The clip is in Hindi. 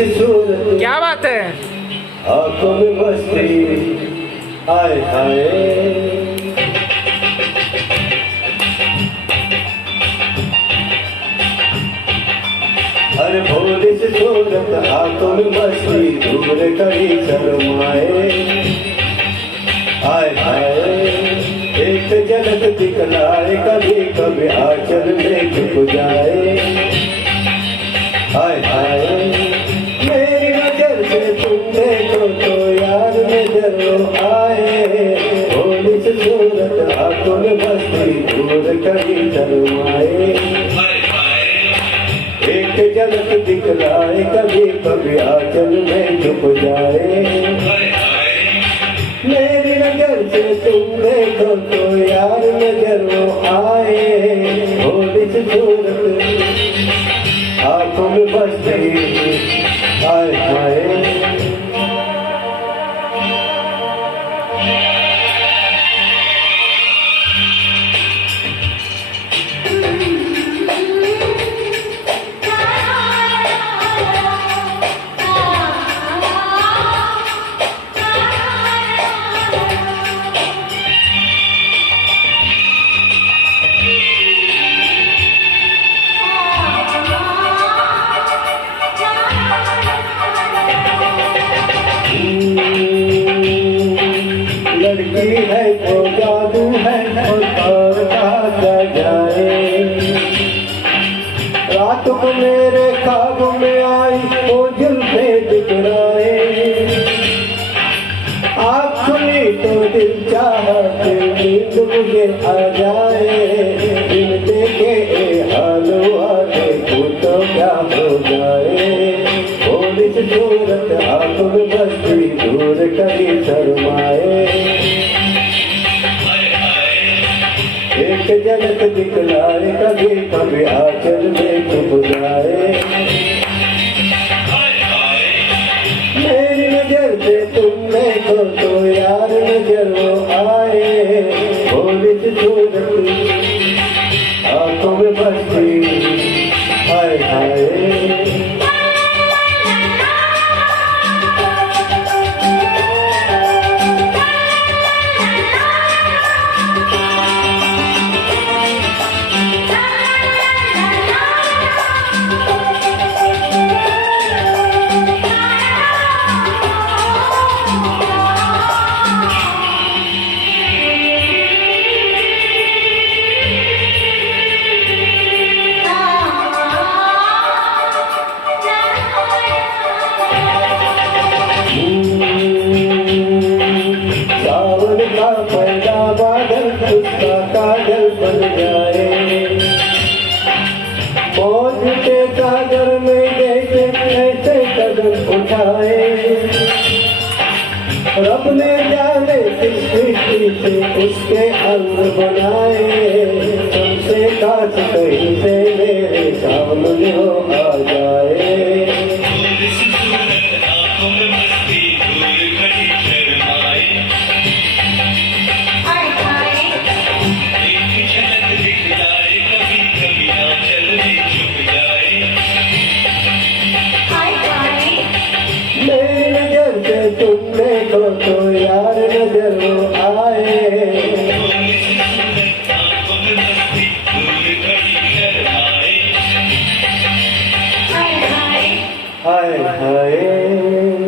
सी सूरत क्या बात है। आंखों में मस्ती आए हाय अरे भोली सी सूरत आंखों में मस्ती दूर कड़ी शर्माए आए हाय एक झलक दिखलाए कभी कभी आंचल में छुप जाए हाय हाय मेरी नजर से तुम देखो तो यार नजर आए भोली सी सूरत आंखों में मस्ती दूर कड़ी शर्माए एक झलक दिखलाए कभी कभी आंचल में छुप जाए मेरी नजर से तुम देखो तो यार नजर आए भोली सी सूरत आंखों में बसती आए हाय लड़की है तो जादू है और राजा जाए रात को मेरे ख्वाब में आई वो जुल्फे दिखलाए आँख खुली तो दिल चाहा नींद मुझे आ जाए दिल देखे हाल वाले तो क्या हो जाए भोली सी सूरत आंखों में बस्ती दूर कभी शर्माए एक झलक दिखलाए कभी कभी आंचल में छुप जाए मेरी नजर से तुम देखो तो यार नजर आए भोली सी सूरत आंखों में बस्ती हाय हाय पैदा बादल उसका काजल बन जाए मौज के सागर में जैसे ऐसे कदम उठाए रब ने जाने किस मिट्टी से उसके अंग बनाए तुमसे काश कहीं से मेरे सामने हो आ जाए मेरी नजर से तुम देखो तो यार नजर आए हाय हाय